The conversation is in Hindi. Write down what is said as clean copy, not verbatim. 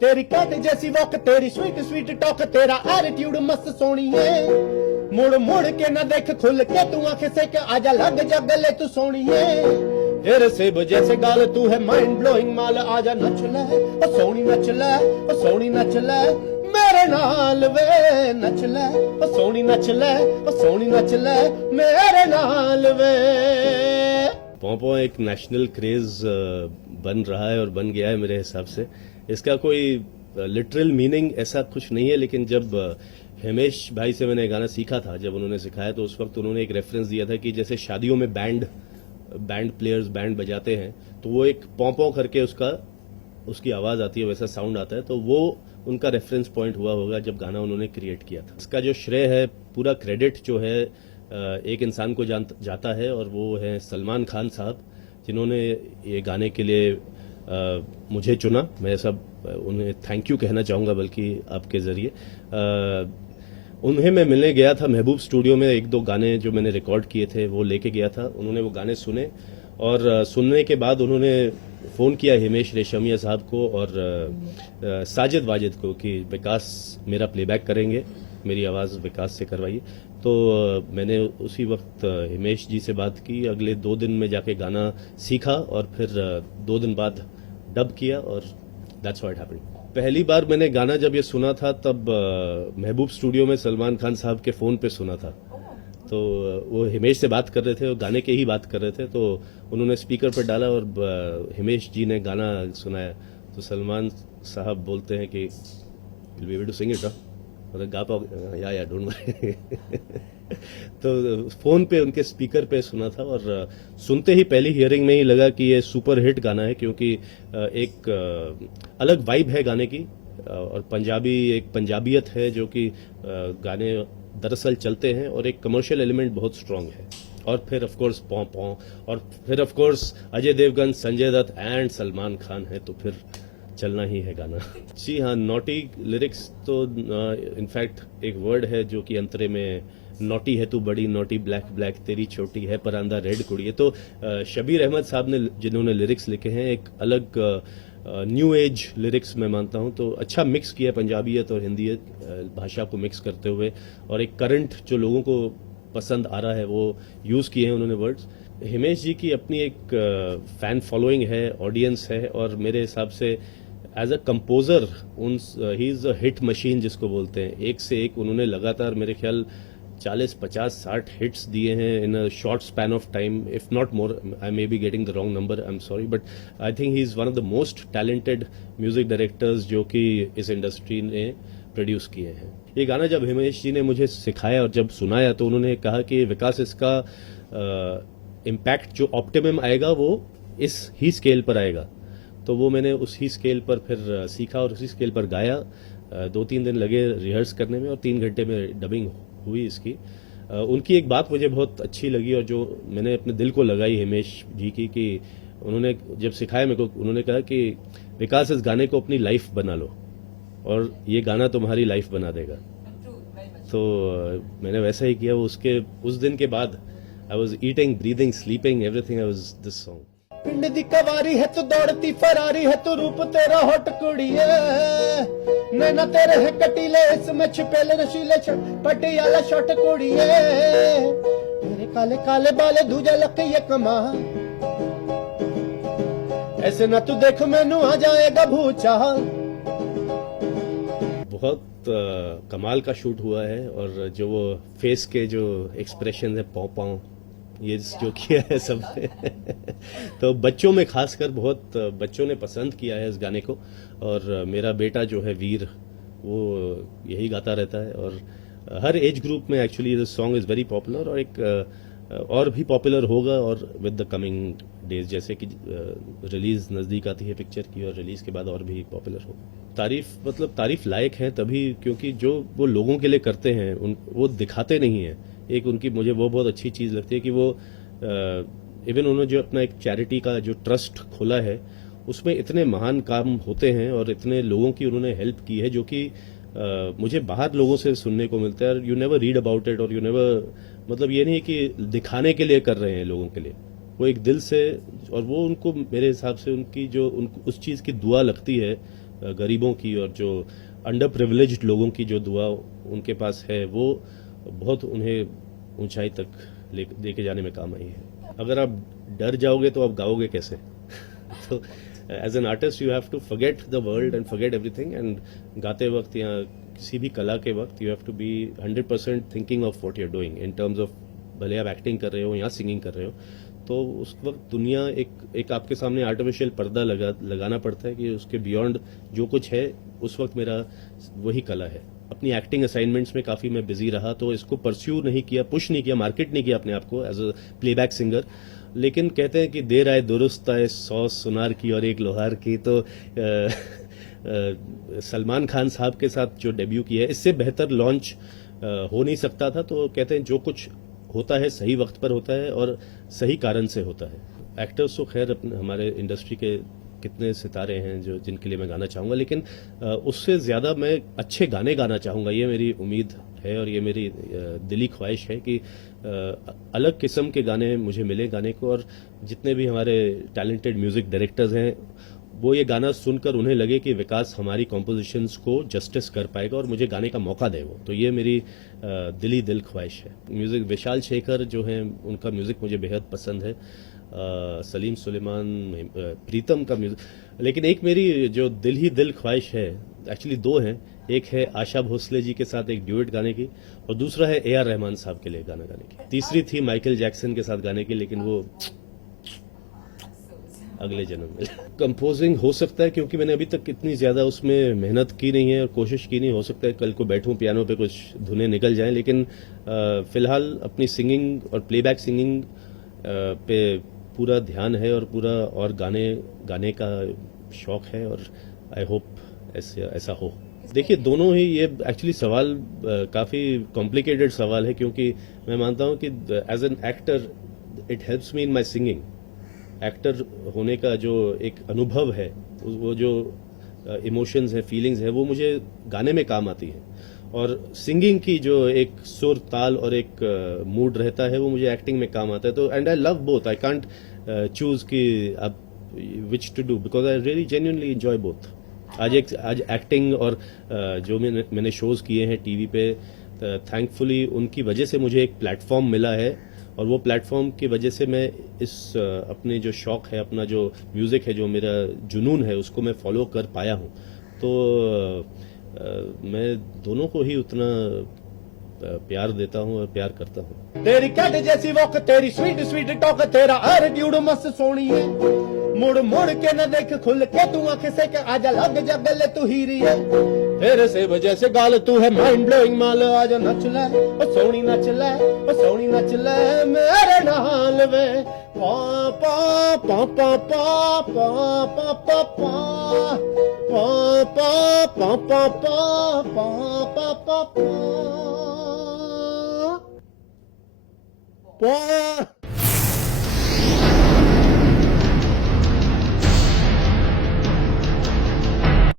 तेरी कैट जैसी वॉक, तेरी स्वीट स्वीट टॉक, तेरा एटीट्यूड मस्त सोनिए, मुड़ मुड़ के ना देख, खुल के तू आंखें से के आजा लग जा गले तू सोनिए, तेरे सेब जैसे गाल तू है माइंड ब्लोइंग माल, आजा नच ले ओ सोनी नच ले ओ सोनी नच ले मेरे नाल वे, नच ले ओ सोनी नच ले ओ सोनी नच ले मेरे नाल वे। पॉपो एक नेशनल क्रेज बन रहा है और बन गया है मेरे हिसाब से। इसका कोई लिटरल मीनिंग ऐसा कुछ नहीं है, लेकिन जब हिमेश भाई से मैंने गाना सीखा था, जब उन्होंने सिखाया तो उस वक्त उन्होंने एक रेफरेंस दिया था कि जैसे शादियों में बैंड प्लेयर्स बैंड बजाते हैं तो वो एक पॉं करके उसकी आवाज़ आती है, वैसा साउंड आता है, तो वो उनका रेफरेंस पॉइंट हुआ होगा जब गाना उन्होंने क्रिएट किया था। इसका जो श्रेय है, पूरा क्रेडिट जो है एक इंसान को जाता है और वो है सलमान खान साहब, जिन्होंने ये गाने के लिए मुझे चुना। मैं सब उन्हें थैंक यू कहना चाहूँगा बल्कि आपके ज़रिए। उन्हें मैं मिलने गया था महबूब स्टूडियो में, एक दो गाने जो मैंने रिकॉर्ड किए थे वो लेके गया था। उन्होंने वो गाने सुने और सुनने के बाद उन्होंने फ़ोन किया हिमेश रेशमिया साहब को और साजिद वाजिद को कि विकास मेरा प्लेबैक करेंगे, मेरी आवाज़ विकास से करवाइए। तो मैंने उसी वक्त हिमेश जी से बात की, अगले 2 दिन में जाके गाना सीखा और फिर 2 दिन बाद डब किया और दैट्स व्हाट हैपेंड। पहली बार मैंने गाना जब ये सुना था तब महबूब स्टूडियो में सलमान खान साहब के फ़ोन पे सुना था। तो वो हिमेश से बात कर रहे थे और गाने के ही बात कर रहे थे, तो उन्होंने स्पीकर पर डाला और हिमेश जी ने गाना सुनाया। तो सलमान साहब बोलते हैं कि will be able to sing it, मतलब गा पाओ या डोंट वरी। तो फ़ोन पे उनके स्पीकर पे सुना था और सुनते ही पहली हियरिंग में ही लगा कि ये सुपर हिट गाना है, क्योंकि एक अलग वाइब है गाने की और एक पंजाबियत है जो कि गाने दरअसल चलते हैं और एक कमर्शियल एलिमेंट बहुत स्ट्रांग है। और फिर ऑफ कोर्स पॉं और फिर of course Ajay Devgn, Sanjay Dutt and Salman Khan है, तो फिर चलना ही है गाना। जी हाँ, नॉटी लिरिक्स तो इनफैक्ट एक वर्ड है जो कि अंतरे में नॉटी है तू बड़ी नॉटी, ब्लैक ब्लैक तेरी छोटी है परांदा रेड कुड़ी है। तो शबीर अहमद साहब ने जिन्होंने लिरिक्स लिखे हैं, एक अलग न्यू एज लिरिक्स मैं मानता हूं, तो अच्छा मिक्स किया पंजाबियत और हिंदी भाषा को मिक्स करते हुए, और एक करंट जो लोगों को पसंद आ रहा है वो यूज़ किए हैं उन्होंने वर्ड्स। हिमेश जी की अपनी एक फैन फॉलोइंग है, ऑडियंस है, और मेरे हिसाब से as a composer he is a hit machine जिसको बोलते हैं। एक से एक उन्होंने लगातार मेरे ख्याल 40, 50, 60 हिट्स दिए हैं in a short span of time, if not more. I may be getting the wrong number, I am sorry, but I think he is one of the most talented music directors जो कि इस इंडस्ट्री ने प्रोड्यूस किए हैं। ये गाना जब हिमेश जी ने मुझे सिखाया और जब सुनाया तो उन्होंने कहा कि विकास इसका इम्पैक्ट जो ऑप्टिमम आएगा वो इस ही स्केल पर आएगा। तो वो मैंने उसी स्केल पर फिर सीखा और उसी स्केल पर गाया। 2-3 दिन लगे रिहर्स करने में और 3 घंटे में डबिंग हुई इसकी। उनकी एक बात मुझे बहुत अच्छी लगी और जो मैंने अपने दिल को लगाई हिमेश जी की, कि उन्होंने जब सिखाया मेरे को, उन्होंने कहा कि विकास इस गाने को अपनी लाइफ बना लो और ये गाना तुम्हारी लाइफ बना देगा। तो मैंने वैसा ही किया। उस दिन के बाद I was eating, breathing, sleeping, everything I was this song. पिंड दी कवारी है तू दौड़ती फरारी है तू, रूप तेरा होट कुड़िए, नैना तेरे है कटीले इसमें छिपेले नशीले पटियाला शॉट कुड़िए, तेरे काले काले बाले दूजा लके ये कमा, ऐसे ना तू देख मैनू आ जाएगा भूचाल। बहुत कमाल का शूट हुआ है और जो वो फेस के जो एक्सप्रेशन है, पाँव ये जो किया है सबने तो बच्चों में खासकर बहुत बच्चों ने पसंद किया है इस गाने को। और मेरा बेटा जो है वीर, वो यही गाता रहता है और हर एज ग्रुप में actually this song is very popular और एक और भी पॉपुलर होगा और विद द कमिंग डेज, जैसे कि रिलीज़ नज़दीक आती है पिक्चर की और रिलीज़ के बाद और भी पॉपुलर होगा। तारीफ लायक है तभी क्योंकि जो वो लोगों के लिए करते हैं वो दिखाते नहीं हैं। एक उनकी मुझे वो बहुत अच्छी चीज़ लगती है कि वो इवन उन्होंने जो अपना एक चैरिटी का जो ट्रस्ट खोला है उसमें इतने महान काम होते हैं और इतने लोगों की उन्होंने हेल्प की है जो कि मुझे बाहर लोगों से सुनने को मिलता है, you never read about it, और यू नेवर, मतलब ये नहीं कि दिखाने के लिए कर रहे हैं लोगों के लिए, वो एक दिल से, और वो उनको मेरे हिसाब से उनकी जो उस चीज़ की दुआ लगती है गरीबों की, और जो अंडर प्रिविलेज्ड लोगों की जो दुआ उनके पास है, वो बहुत उन्हें ऊंचाई तक लेके जाने में काम आई है। अगर आप डर जाओगे तो आप गाओगे कैसे? तो as an artist you have to forget the world and forget everything, and गाते वक्त या किसी भी कला के वक्त you have to be 100% thinking of what you are doing in terms of, भले आप एक्टिंग कर रहे हो या सिंगिंग कर रहे हो, तो उस वक्त दुनिया एक आपके सामने आर्टिफिशियल पर्दा लगाना पड़ता है कि उसके बियॉन्ड जो कुछ है, उस वक्त मेरा वही कला है। अपनी एक्टिंग असाइनमेंट्स में काफ़ी मैं बिजी रहा, तो इसको परस्यू नहीं किया, पुश नहीं किया, मार्केट नहीं किया अपने आप को एज अ प्लेबैक सिंगर। लेकिन कहते हैं कि देर आए दुरुस्त आए 100 सुनार की और एक लोहार की, तो सलमान खान साहब के साथ जो डेब्यू किया है, इससे बेहतर लॉन्च हो नहीं सकता था। तो कहते हैं जो कुछ होता है सही वक्त पर होता है और सही कारण से होता है। एक्टर्स तो खैर हमारे इंडस्ट्री के कितने सितारे हैं जो जिनके लिए मैं गाना चाहूँगा, लेकिन उससे ज़्यादा मैं अच्छे गाने गाना चाहूँगा, ये मेरी उम्मीद है और ये मेरी दिली ख्वाहिश है कि अलग किस्म के गाने मुझे मिले गाने को, और जितने भी हमारे टैलेंटेड म्यूज़िक डायरेक्टर्स हैं वो ये गाना सुनकर उन्हें लगे कि विकास हमारी कॉम्पोजिशंस को जस्टिस कर पाएगा और मुझे गाने का मौका दे वो। तो ये मेरी दिल ख्वाहिश है। म्यूज़िक विशाल शेखर जो हैं, उनका म्यूज़िक मुझे बेहद पसंद है, सलीम सुलेमान, प्रीतम का म्यूज़िक। लेकिन एक मेरी जो दिल ख्वाहिश है, एक्चुअली दो हैं, एक है आशा भोसले जी के साथ एक ड्यूएट गाने की, और दूसरा है AR रहमान साहब के लिए गाना गाने की। तीसरी थी माइकल जैक्सन के साथ गाने की, लेकिन वो अगले जन्म में। कंपोजिंग हो सकता है, क्योंकि मैंने अभी तक इतनी ज़्यादा उसमें मेहनत की नहीं है और कोशिश की नहीं। हो सकता है कल को बैठूं पियानो पे कुछ धुनें निकल जाएं, लेकिन फिलहाल अपनी सिंगिंग और प्लेबैक सिंगिंग पे पूरा ध्यान है और पूरा और गाने का शौक है, और आई होप ऐसा हो। देखिए, दोनों ही, ये एक्चुअली सवाल काफ़ी कॉम्प्लिकेटेड सवाल है, क्योंकि मैं मानता हूँ कि as an actor it helps me in my singing. Actor होने का जो एक अनुभव है, वो जो इमोशंस है, फीलिंग्स है, वो मुझे गाने में काम आती है, और सिंगिंग की जो एक सुर ताल और एक मूड रहता है, वो मुझे एक्टिंग में काम आता है। तो and I love both, I can't choose कि अब which to do, because I really genuinely enjoy both. आज एक्टिंग और जो मैंने शोज किए हैं टीवी पे, थैंकफुली उनकी वजह से मुझे एक प्लेटफॉर्म मिला है, और वो प्लेटफॉर्म की वजह से मैं इस अपने जो शौक है, अपना जो म्यूज़िक है, जो मेरा जुनून है, उसको मैं फॉलो कर पाया हूँ। तो मैं दोनों को ही उतना प्यार देता हूँ और प्यार करता हूँ। तेरी कैट जैसी वॉक, तेरी स्वीट स्वीट टॉक, तेरा एटीट्यूड मस्त सोनी है। मुड़ मुड़ के न देख, खुल के तू आंखें से के आजा लग जा गले तू हीरी है। तेरे से वजह से गाल तू है माइंड ब्लोइंग माल, आजा नच ले ओ सोनी नच ले, ओ सोनी नच ले मेरे नाल वे। पा पा पा पा पा पा पा पा पा पा पा पा पा पा पा पा पा।